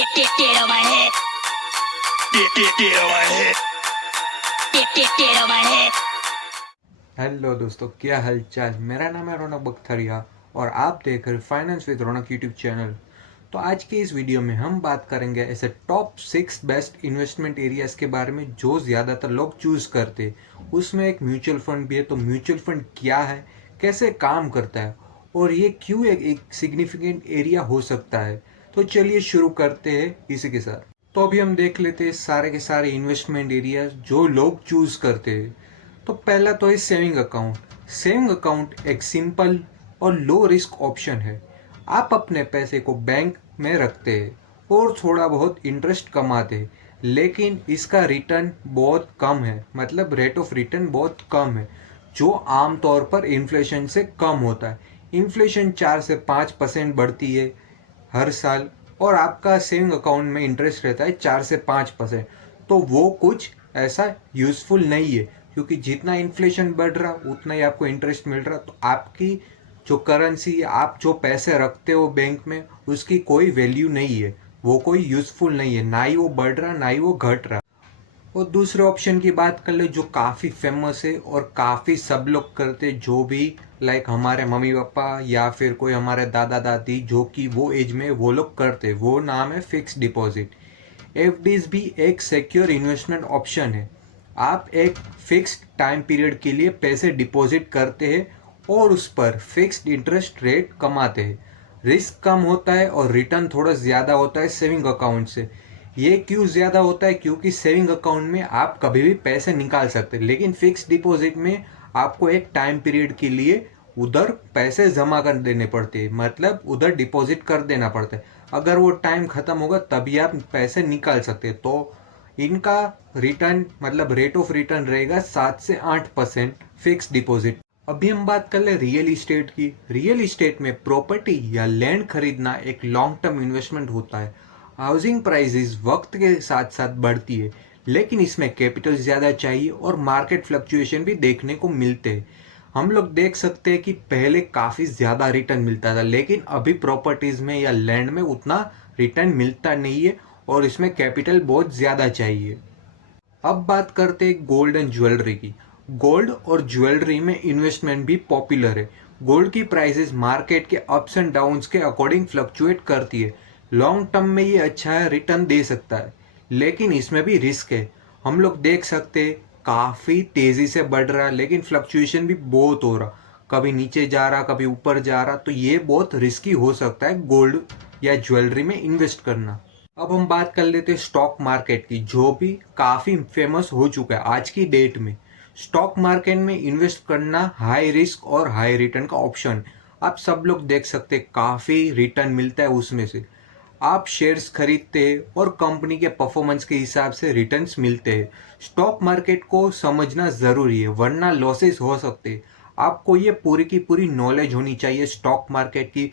Get on my head. Get on my head. Get on my head. Hello दोस्तों, क्या हालचाल। मेरा नाम है रौनक बख्तरिया और आप देख रहे finance with Raunak YouTube channel. तो आज के इस वीडियो में हम बात करेंगे ऐसे टॉप 6 बेस्ट इन्वेस्टमेंट एरियाज के बारे में जो ज़्यादातर लोग चूज़ करते हैं। उसमें एक म्यूचुअल फंड भी है। तो म्यूचुअल फंड क्या है, कैसे काम करता है और ये क्यों एक सिग्निफिकेंट एरिया हो सकता है। तो चलिए शुरू करते हैं इसी के साथ। तो अभी हम देख लेते हैं सारे के सारे इन्वेस्टमेंट एरियाज जो लोग चूज़ करते हैं। तो पहला तो है सेविंग अकाउंट। सेविंग अकाउंट एक सिंपल और लो रिस्क ऑप्शन है। आप अपने पैसे को बैंक में रखते हैं और थोड़ा बहुत इंटरेस्ट कमाते हैं, लेकिन इसका रिटर्न बहुत कम है। मतलब रेट ऑफ रिटर्न बहुत कम है, जो आमतौर पर इन्फ्लेशन से कम होता है। इन्फ्लेशन 4 से 5% बढ़ती है हर साल और आपका सेविंग अकाउंट में इंटरेस्ट रहता है 4 से 5%। तो वो कुछ ऐसा यूज़फुल नहीं है, क्योंकि जितना इन्फ्लेशन बढ़ रहा उतना ही आपको इंटरेस्ट मिल रहा। तो आपकी जो करेंसी, आप जो पैसे रखते हो बैंक में, उसकी कोई वैल्यू नहीं है, वो कोई यूज़फुल नहीं है। ना ही वो बढ़ रहा, ना ही वो घट रहा। और दूसरे ऑप्शन की बात कर ले जो काफ़ी फेमस है और काफ़ी सब लोग करते, जो भी लाइक हमारे मम्मी पापा या फिर कोई हमारे दादा दादी जो कि वो एज में वो लोग करते, वो नाम है फिक्स डिपॉजिट। एफडीज भी एक सिक्योर इन्वेस्टमेंट ऑप्शन है। आप एक फिक्स्ड टाइम पीरियड के लिए पैसे डिपॉजिट करते हैं और उस पर फिक्स्ड इंटरेस्ट रेट कमाते हैं। रिस्क कम होता है और रिटर्न थोड़ा ज़्यादा होता है सेविंग अकाउंट से। ये क्यों ज़्यादा होता है? क्योंकि सेविंग अकाउंट में आप कभी भी पैसे निकाल सकते हैं, लेकिन फिक्स डिपॉजिट में आपको एक टाइम पीरियड के लिए उधर पैसे जमा कर देने पड़ते हैं। मतलब उधर डिपॉजिट कर देना पड़ता है। अगर वो टाइम ख़त्म होगा तभी आप पैसे निकाल सकते हैं। तो इनका रिटर्न मतलब रेट ऑफ रिटर्न रहेगा 7 से 8% फिक्स डिपॉजिट। अभी हम बात कर ले रियल इस्टेट की। रियल इस्टेट में प्रॉपर्टी या लैंड खरीदना एक लॉन्ग टर्म इन्वेस्टमेंट होता है। हाउसिंग प्राइसेस वक्त के साथ साथ बढ़ती है, लेकिन इसमें कैपिटल ज़्यादा चाहिए और मार्केट फ्लक्चुएशन भी देखने को मिलते हैं। हम लोग देख सकते हैं कि पहले काफ़ी ज़्यादा रिटर्न मिलता था, लेकिन अभी प्रॉपर्टीज़ में या लैंड में उतना रिटर्न मिलता नहीं है और इसमें कैपिटल बहुत ज़्यादा चाहिए। अब बात करते हैं गोल्ड एंड ज्वेलरी की। गोल्ड और ज्वेलरी में इन्वेस्टमेंट भी पॉपुलर है। गोल्ड की प्राइसेस मार्केट के अप्स एंड डाउन्स के अकॉर्डिंग फ्लक्चुएट करती है। लॉन्ग टर्म में ये अच्छा है, रिटर्न दे सकता है, लेकिन इसमें भी रिस्क है। हम लोग देख सकते हैं काफ़ी तेज़ी से बढ़ रहा है, लेकिन फ्लक्चुएशन भी बहुत हो रहा। कभी नीचे जा रहा, कभी ऊपर जा रहा। तो ये बहुत रिस्की हो सकता है गोल्ड या ज्वेलरी में इन्वेस्ट करना। अब हम बात कर लेते हैं स्टॉक मार्केट की, जो भी काफ़ी फेमस हो चुका है आज की डेट में। स्टॉक मार्केट में इन्वेस्ट करना हाई रिस्क और हाई रिटर्न का ऑप्शन। आप सब लोग देख सकते हैं काफ़ी रिटर्न मिलता है उसमें से। आप शेयर्स खरीदते हैं और कंपनी के परफॉर्मेंस के हिसाब से रिटर्न्स मिलते हैं। स्टॉक मार्केट को समझना ज़रूरी है, वरना लॉसेस हो सकते हैं। आपको ये पूरी की पूरी नॉलेज होनी चाहिए स्टॉक मार्केट की।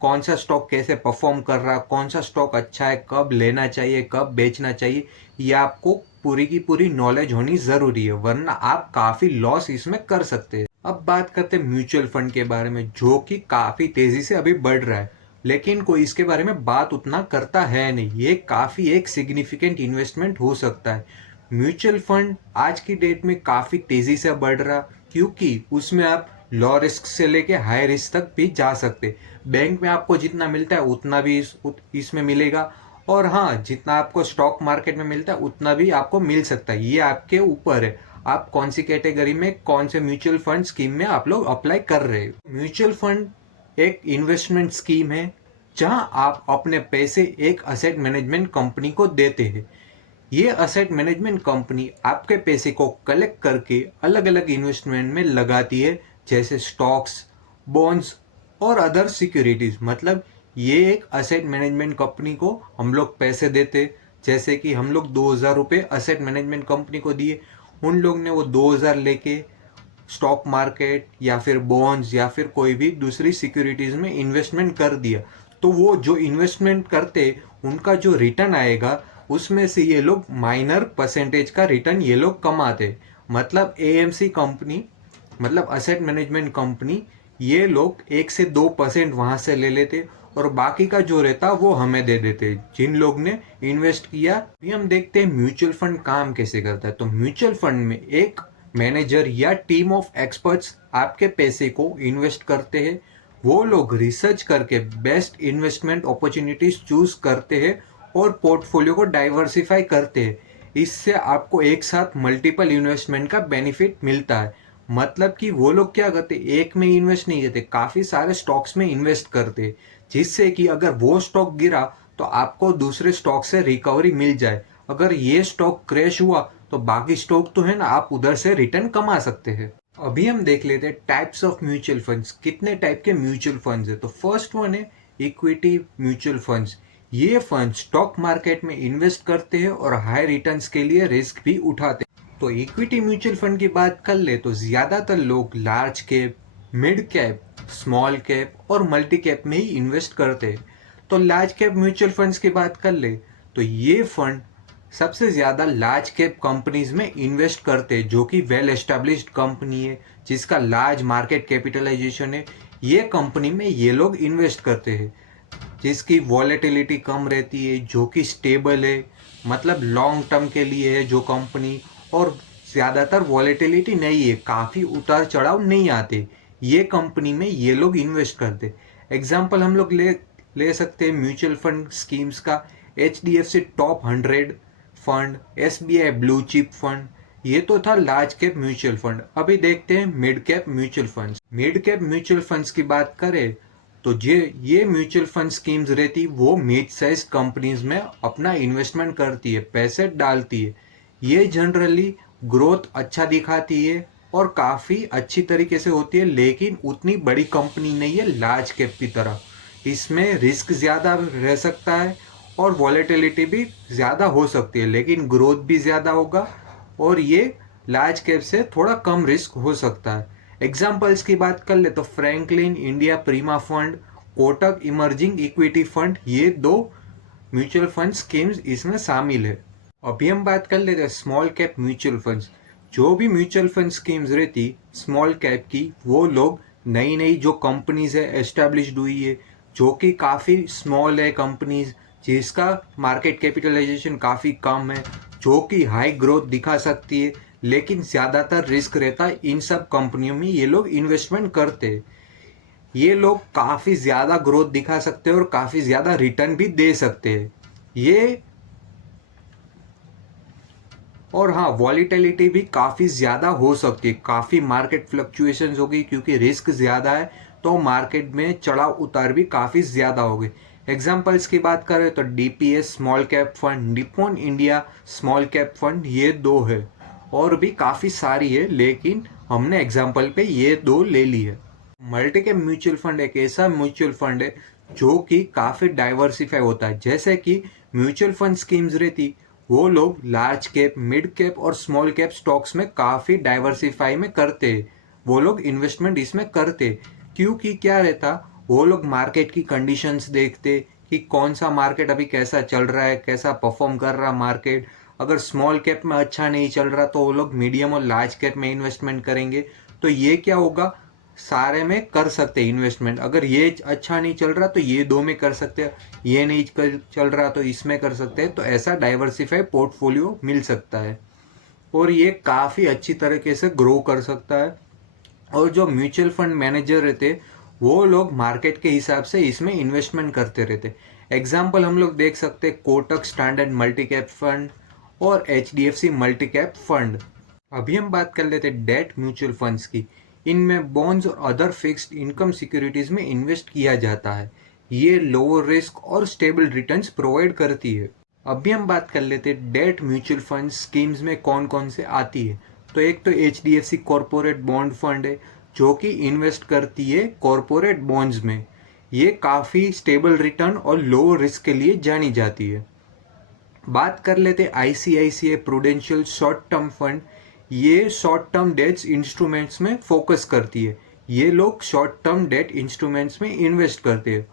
कौन सा स्टॉक कैसे परफॉर्म कर रहा, कौन सा स्टॉक अच्छा है, कब लेना चाहिए, कब बेचना चाहिए, ये आपको पूरी की पूरी नॉलेज होनी ज़रूरी है, वरना आप काफ़ी लॉस इसमें कर सकते हैं। अब बात करते हैं म्यूचुअल फंड के बारे में, जो कि काफ़ी तेज़ी से अभी बढ़ रहा है, लेकिन कोई इसके बारे में बात उतना करता है नहीं। ये काफ़ी एक सिग्निफिकेंट इन्वेस्टमेंट हो सकता है। म्यूचुअल फंड आज की डेट में काफ़ी तेज़ी से बढ़ रहा, क्योंकि उसमें आप लो रिस्क से लेके हाई रिस्क तक भी जा सकते। बैंक में आपको जितना मिलता है उतना भी इसमें मिलेगा, और हाँ, जितना आपको स्टॉक मार्केट में मिलता है उतना भी आपको मिल सकता है। ये आपके ऊपर है, आप कौन सी कैटेगरी में, कौन से म्यूचुअल फंड स्कीम में आप लोग अप्लाई कर रहे हो। म्यूचुअल फंड एक इन्वेस्टमेंट स्कीम है जहां आप अपने पैसे एक असेट मैनेजमेंट कंपनी को देते हैं। ये असेट मैनेजमेंट कंपनी आपके पैसे को कलेक्ट करके अलग अलग इन्वेस्टमेंट में लगाती है, जैसे स्टॉक्स, बॉन्ड्स और अदर सिक्योरिटीज। मतलब ये एक असेट मैनेजमेंट कंपनी को हम लोग पैसे देते, जैसे कि हम लोग 2,000 रुपये असेट मैनेजमेंट कंपनी को दिए। उन लोग ने वो 2,000 लेके स्टॉक मार्केट या फिर बॉन्ड्स या फिर कोई भी दूसरी सिक्योरिटीज में इन्वेस्टमेंट कर दिया। तो वो जो इन्वेस्टमेंट करते उनका जो रिटर्न आएगा, उसमें से ये लोग माइनर परसेंटेज का रिटर्न ये लोग कमाते। मतलब एएमसी कंपनी, मतलब असेट मैनेजमेंट कंपनी, ये लोग 1 से 2% वहाँ से ले लेते और बाकी का जो रहता वो हमें दे देते जिन लोग ने इन्वेस्ट किया। अभी हम देखते हैं म्यूचुअल फंड काम कैसे करता है। तो म्यूचुअल फंड में एक मैनेजर या टीम ऑफ एक्सपर्ट्स आपके पैसे को इन्वेस्ट करते हैं। वो लोग रिसर्च करके बेस्ट इन्वेस्टमेंट अपॉर्चुनिटीज चूज करते हैं और पोर्टफोलियो को डाइवर्सिफाई करते हैं। इससे आपको एक साथ मल्टीपल इन्वेस्टमेंट का बेनिफिट मिलता है। मतलब कि वो लोग क्या करते, एक में इन्वेस्ट नहीं करते, काफी सारे स्टॉक्स में इन्वेस्ट करते, जिससे कि अगर वो स्टॉक गिरा तो आपको दूसरे स्टॉक से रिकवरी मिल जाए। अगर ये स्टॉक क्रैश हुआ तो बाकी स्टॉक तो है ना, आप उधर से रिटर्न कमा सकते हैं। अभी हम देख लेते हैं टाइप्स ऑफ म्यूचुअल फंड्स। कितने टाइप के म्यूचुअल फंड्स है। तो फर्स्ट वन है इक्विटी म्यूचुअल फंड्स। ये फंड स्टॉक मार्केट में इन्वेस्ट करते हैं और हाई रिटर्न्स के लिए रिस्क भी उठाते हैं। तो इक्विटी म्यूचुअल फंड की बात कर ले तो ज्यादातर लोग large cap, mid cap, small cap और मल्टी कैप में ही इन्वेस्ट करते हैं। तो लार्ज कैप म्यूचुअल फंड्स की बात कर ले तो ये फंड सबसे ज्यादा लार्ज कैप कंपनीज में इन्वेस्ट करते हैं, जो कि वेल एस्टेब्लिश्ड कंपनी है, जिसका लार्ज मार्केट कैपिटलाइजेशन है। ये कंपनी में ये लोग इन्वेस्ट करते हैं, जिसकी वॉलेटिलिटी कम रहती है, जो कि स्टेबल है, मतलब लॉन्ग टर्म के लिए है जो कंपनी, और ज़्यादातर वॉलेटिलिटी नहीं है, काफ़ी उतार चढ़ाव नहीं आते। ये कंपनी में ये लोग इन्वेस्ट करते। एग्जाम्पल हम लोग ले सकते हैं म्यूचुअल फंड स्कीम्स का। HDFC top 100 fund, SBI blue chip fund, ये तो था लार्ज कैप म्यूचुअल फंड। अभी देखते हैं mid cap mutual funds. Mid cap mutual funds की बात करें तो ये म्यूचुअल फंड स्कीम्स रहती, वो मिड साइज कंपनीज में अपना इन्वेस्टमेंट करती है, पैसे डालती है। ये जनरली ग्रोथ अच्छा दिखाती है और काफ़ी अच्छी तरीके से होती है, लेकिन उतनी बड़ी कंपनी नहीं है लार्ज कैप की तरह। इसमें रिस्क ज़्यादा रह सकता है और वॉलेटिलिटी भी ज़्यादा हो सकती है, लेकिन ग्रोथ भी ज़्यादा होगा और ये लार्ज कैप से थोड़ा कम रिस्क हो सकता है। एग्जाम्पल्स की बात कर ले तो Franklin India Prima fund, Kotak emerging equity fund, ये 2 म्यूचुअल फंड स्कीम्स इसमें शामिल है। अभी हम बात कर लेते हैं स्मॉल कैप म्यूचुअल फंड्स। जो भी म्यूचुअल फंड स्कीम्स रहती स्मॉल कैप की, वो लोग नई नई जो कंपनीज है एस्टेब्लिश्ड हुई है, जो कि काफ़ी स्मॉल है कंपनीज, जिसका मार्केट कैपिटलाइजेशन काफ़ी कम है, जो कि हाई ग्रोथ दिखा सकती है, लेकिन ज़्यादातर रिस्क रहता है। इन सब कंपनियों में ये लोग इन्वेस्टमेंट करते हैं। ये लोग काफ़ी ज़्यादा ग्रोथ दिखा सकते हैं और काफ़ी ज़्यादा रिटर्न भी दे सकते हैं। ये और हाँ, वॉलीटिलिटी भी काफ़ी ज़्यादा हो सकती है, काफ़ी मार्केट फ्लक्चुएशंस होगी, क्योंकि रिस्क ज़्यादा है तो मार्केट में चढ़ाव उतार भी काफ़ी ज़्यादा होगी। एग्जाम्पल्स की बात करें तो DPS small cap fund, Nippon India small cap fund, ये 2 है, और भी काफ़ी सारी है, लेकिन हमने एग्जाम्पल पे ये 2 ले ली है। मल्टी कैप म्यूचुअल फंड एक ऐसा म्यूचुअल फंड है जो कि काफ़ी डाइवर्सिफाई होता है। जैसे कि म्यूचुअल फंड स्कीम्स रहती, वो लोग लार्ज कैप, मिड कैप और स्मॉल कैप स्टॉक्स में काफ़ी डाइवर्सिफाई में करते हैं। वो लोग इन्वेस्टमेंट इसमें करते, क्योंकि क्या रहता, वो लोग मार्केट की कंडीशंस देखते कि कौन सा मार्केट अभी कैसा चल रहा है, कैसा परफॉर्म कर रहा मार्केट। अगर स्मॉल कैप में अच्छा नहीं चल रहा तो वो लोग मीडियम और लार्ज कैप में इन्वेस्टमेंट करेंगे। तो ये क्या होगा, सारे में कर सकते हैं इन्वेस्टमेंट। अगर ये अच्छा नहीं चल रहा तो ये 2 में कर सकते हैं, ये नहीं चल रहा तो इसमें कर सकते हैं। तो ऐसा डाइवर्सिफाई पोर्टफोलियो मिल सकता है और ये काफ़ी अच्छी तरीके से ग्रो कर सकता है। और जो म्यूचुअल फंड मैनेजर रहते, वो लोग मार्केट के हिसाब से इसमें इन्वेस्टमेंट करते रहते। एग्जाम्पल हम लोग देख सकते हैं Kotak standard multi cap fund और HDFC मल्टी कैप फंड। अभी हम बात कर लेते हैं डेट म्यूचुअल फंड्स की। इनमें बॉन्ड्स और अदर फिक्स्ड इनकम सिक्योरिटीज में इन्वेस्ट किया जाता है। ये लोअर रिस्क और स्टेबल रिटर्न्स प्रोवाइड करती है। अभी हम बात कर लेते हैं डेट म्यूचुअल फंड स्कीम्स में कौन कौन से आती है। तो एक तो HDFC कॉरपोरेट बॉन्ड फंड है, जो कि इन्वेस्ट करती है कॉरपोरेट बॉन्ड्स में। ये काफ़ी स्टेबल रिटर्न और लो रिस्क के लिए जानी जाती है। बात कर लेते हैं ICICI prudential short term fund. ये शॉर्ट टर्म डेट्स इंस्ट्रूमेंट्स में फोकस करती है। ये लोग शॉर्ट टर्म डेट इंस्ट्रूमेंट्स में इन्वेस्ट करते हैं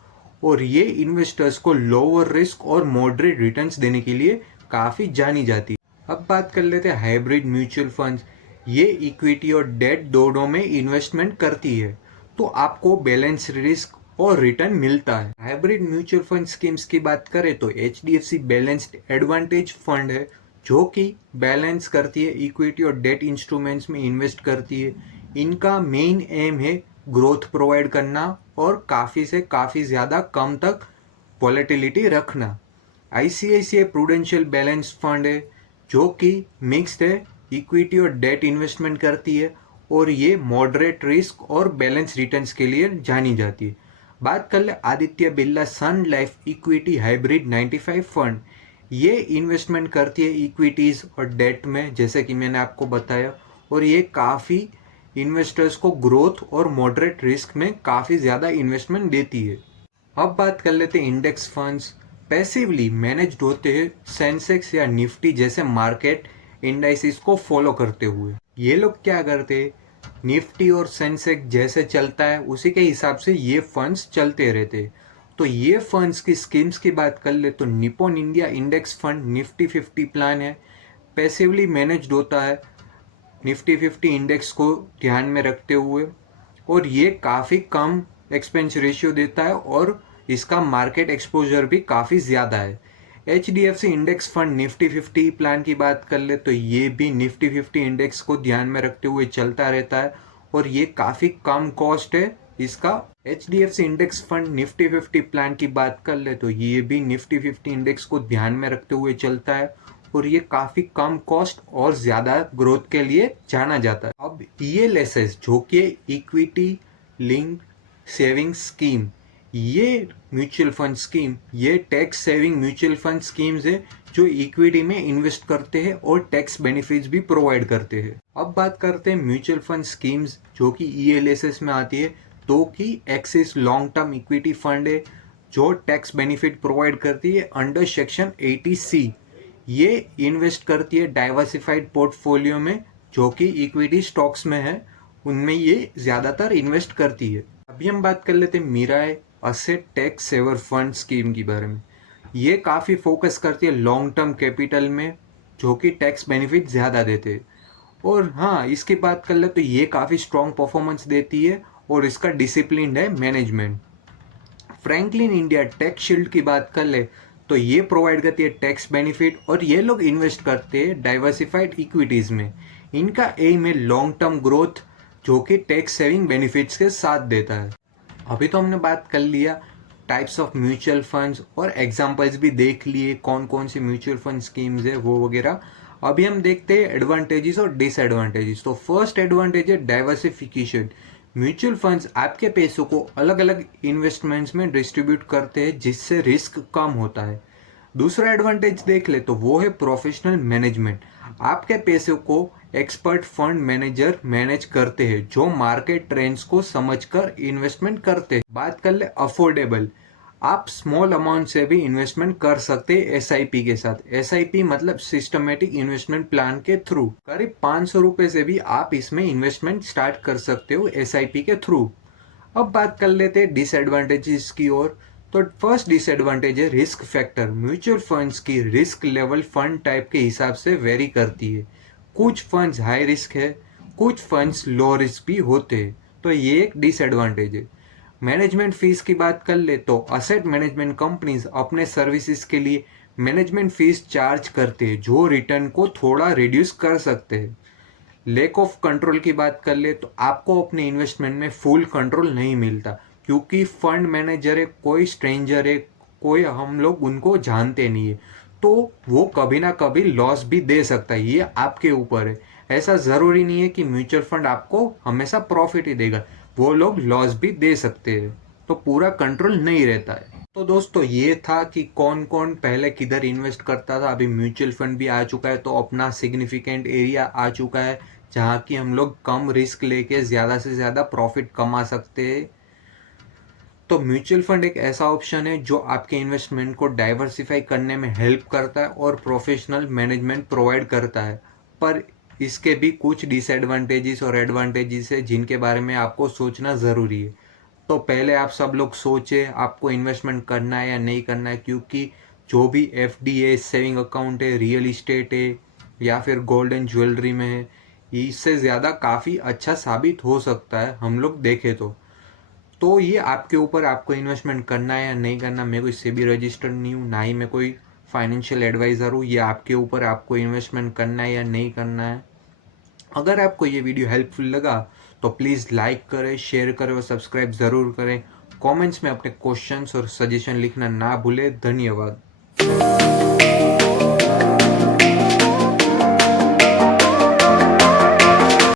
और ये इन्वेस्टर्स को लोअर रिस्क और मॉडरेट रिटर्न्स देने के लिए काफ़ी जानी जाती है। अब बात कर लेते हैं हाइब्रिड म्यूचुअल फंड्स। ये इक्विटी और डेट दोनों में इन्वेस्टमेंट करती है, तो आपको बैलेंस रिस्क और रिटर्न मिलता है। हाइब्रिड म्यूचुअल फंड स्कीम्स की बात करें तो HDFC बैलेंस्ड एडवांटेज फंड है, जो कि बैलेंस करती है इक्विटी और डेट इंस्ट्रूमेंट्स में इन्वेस्ट करती है। इनका मेन एम है ग्रोथ प्रोवाइड करना और काफ़ी से काफ़ी ज़्यादा कम तक वॉलेटिलिटी रखना। ICICI प्रूडेंशियल बैलेंस फंड है, जो कि मिक्स्ड है, इक्विटी और डेट इन्वेस्टमेंट करती है और ये मॉडरेट रिस्क और बैलेंस रिटर्न्स के लिए जानी जाती है। बात कर ले आदित्य बिरला सन लाइफ इक्विटी हाइब्रिड 95 फंड। ये इन्वेस्टमेंट करती है इक्विटीज और डेट में, जैसे कि मैंने आपको बताया, और ये काफ़ी इन्वेस्टर्स को ग्रोथ और मॉडरेट रिस्क में काफ़ी ज़्यादा इन्वेस्टमेंट देती है। अब बात कर लेते हैं इंडेक्स फंड्स। पैसिवली मैनेज्ड होते हैं सेंसेक्स या निफ्टी जैसे मार्केट इंडाइसिस को फॉलो करते हुए। ये लोग क्या करते हैं, निफ्टी और सेंसेक्स जैसे चलता है उसी के हिसाब से ये फंड्स चलते रहते हैं। तो ये फंड्स की स्कीम्स की बात कर ले तो Nippon India index fund Nifty 50 plan है, पैसिवली मैनेज्ड होता है निफ्टी 50 इंडेक्स को ध्यान में रखते हुए, और ये काफ़ी कम एक्सपेंस रेशियो देता है और इसका मार्केट एक्सपोजर भी काफ़ी ज़्यादा है। HDFC index fund Nifty 50 plan की बात कर ले तो ये भी निफ्टी 50 इंडेक्स को ध्यान में रखते हुए चलता रहता है और ये काफ़ी कम कॉस्ट है इसका। HDFC index fund Nifty 50 plan की बात कर ले तो ये भी निफ्टी 50 इंडेक्स को ध्यान में रखते हुए चलता है और ये काफ़ी कम कॉस्ट और ज़्यादा ग्रोथ के लिए जाना जाता है। अब ELSS जो कि इक्विटी लिंक सेविंग स्कीम, ये म्यूचुअल फंड स्कीम, ये tax saving mutual fund schemes है जो इक्विटी में इन्वेस्ट करते हैं और टैक्स बेनिफिट्स भी प्रोवाइड करते हैं। अब बात करते हैं म्यूचुअल फंड स्कीम्स जो कि ELSS में आती है, तो कि axis long term equity fund है जो टैक्स बेनिफिट प्रोवाइड करती है अंडर सेक्शन 80C। ये इन्वेस्ट करती है डाइवर्सिफाइड पोर्टफोलियो में जो कि इक्विटी स्टॉक्स में है, उनमें ये ज़्यादातर इन्वेस्ट करती है। अभी हम बात कर लेते हैं Mirae asset tax saver fund scheme के बारे में। ये काफ़ी फोकस करती है लॉन्ग टर्म कैपिटल में जो कि टैक्स बेनिफिट ज़्यादा देते हैं। और हाँ, इसकी बात कर ले तो ये काफ़ी स्ट्रॉन्ग परफॉर्मेंस देती है और इसका डिसिप्लिन है management. Franklin India tax shield की बात कर ले तो ये प्रोवाइड करती है टैक्स बेनिफिट और ये लोग इन्वेस्ट करते हैं डाइवर्सिफाइड इक्विटीज़ में। इनका एम है लॉन्ग टर्म ग्रोथ जो कि टैक्स सेविंग बेनिफिट्स के साथ देता है। अभी तो हमने बात कर लिया टाइप्स ऑफ म्यूचुअल फंड्स और एग्जांपल्स भी देख लिए कौन कौन सी म्यूचुअल फंड स्कीम्स है वो वगैरह। अभी हम देखते हैं एडवांटेजेस और डिसएडवांटेजेस। तो फर्स्ट एडवांटेज है डाइवर्सिफिकेशन। म्यूचुअल फंड्स आपके पैसों को अलग अलग इन्वेस्टमेंट्स में डिस्ट्रीब्यूट करते हैं जिससे रिस्क कम होता है। दूसरा एडवांटेज देख ले तो वो है प्रोफेशनल मैनेजमेंट। आपके पैसों को एक्सपर्ट फंड मैनेजर मैनेज करते हैं जो मार्केट ट्रेंड्स को समझकर इन्वेस्टमेंट करते हैं। बात कर ले अफोर्डेबल, आप स्मॉल अमाउंट से भी इन्वेस्टमेंट कर सकते हैं SIP के साथ। SIP मतलब सिस्टमेटिक इन्वेस्टमेंट प्लान के थ्रू करीब 500 रुपए से भी आप इसमें इन्वेस्टमेंट स्टार्ट कर सकते हो SIP के थ्रू। अब बात कर लेते हैं डिसएडवांटेजेस की ओर। तो फर्स्ट डिसएडवांटेज है रिस्क फैक्टर। म्यूचुअल फंड्स की रिस्क लेवल फंड टाइप के हिसाब से वेरी करती है। कुछ फंड्स हाई रिस्क है, कुछ फंड्स लो रिस्क भी होते हैं, तो ये एक डिसएडवांटेज है। मैनेजमेंट फीस की बात कर ले तो असेट मैनेजमेंट कंपनीज अपने सर्विसेज के लिए मैनेजमेंट फीस चार्ज करते हैं जो रिटर्न को थोड़ा रिड्यूस कर सकते हैं। लैक ऑफ कंट्रोल की बात कर ले तो आपको अपने इन्वेस्टमेंट में फुल कंट्रोल नहीं मिलता क्योंकि फंड मैनेजर है, कोई स्ट्रेंजर है, कोई हम लोग उनको जानते नहीं है, तो वो कभी ना कभी लॉस भी दे सकता है। ये आपके ऊपर है। ऐसा ज़रूरी नहीं है कि म्यूचुअल फंड आपको हमेशा प्रॉफिट ही देगा, वो लोग लॉस भी दे सकते हैं, तो पूरा कंट्रोल नहीं रहता है। तो दोस्तों ये था कि कौन कौन पहले किधर इन्वेस्ट करता था। अभी म्यूचुअल फंड भी आ चुका है, तो अपना सिग्निफिकेंट एरिया आ चुका है जहाँ की हम लोग कम रिस्क लेके ज़्यादा से ज़्यादा प्रॉफिट कमा सकते हैं। तो म्यूचुअल फंड एक ऐसा ऑप्शन है जो आपके इन्वेस्टमेंट को डाइवर्सिफाई करने में हेल्प करता है और प्रोफेशनल मैनेजमेंट प्रोवाइड करता है, पर इसके भी कुछ डिसएडवांटेजेस और एडवांटेजेस है जिनके बारे में आपको सोचना ज़रूरी है। तो पहले आप सब लोग सोचें आपको इन्वेस्टमेंट करना है या नहीं करना है, क्योंकि जो भी FD है, सेविंग अकाउंट है, रियल इस्टेट है या फिर गोल्ड एंड ज्वेलरी में है, इससे ज़्यादा काफ़ी अच्छा साबित हो सकता है हम लोग देखें तो। तो ये आपके ऊपर, आपको इन्वेस्टमेंट करना है या नहीं करना। मैं कोई सेबी रजिस्टर्ड नहीं हूँ, ना ही मैं कोई फाइनेंशियल एडवाइज़र हूँ। ये आपके ऊपर, आपको इन्वेस्टमेंट करना है या नहीं करना है। अगर आपको ये वीडियो हेल्पफुल लगा तो प्लीज़ लाइक करें, शेयर करें और सब्सक्राइब ज़रूर करें। कमेंट्स में अपने क्वेश्चंस और सजेशन लिखना ना भूलें। धन्यवाद।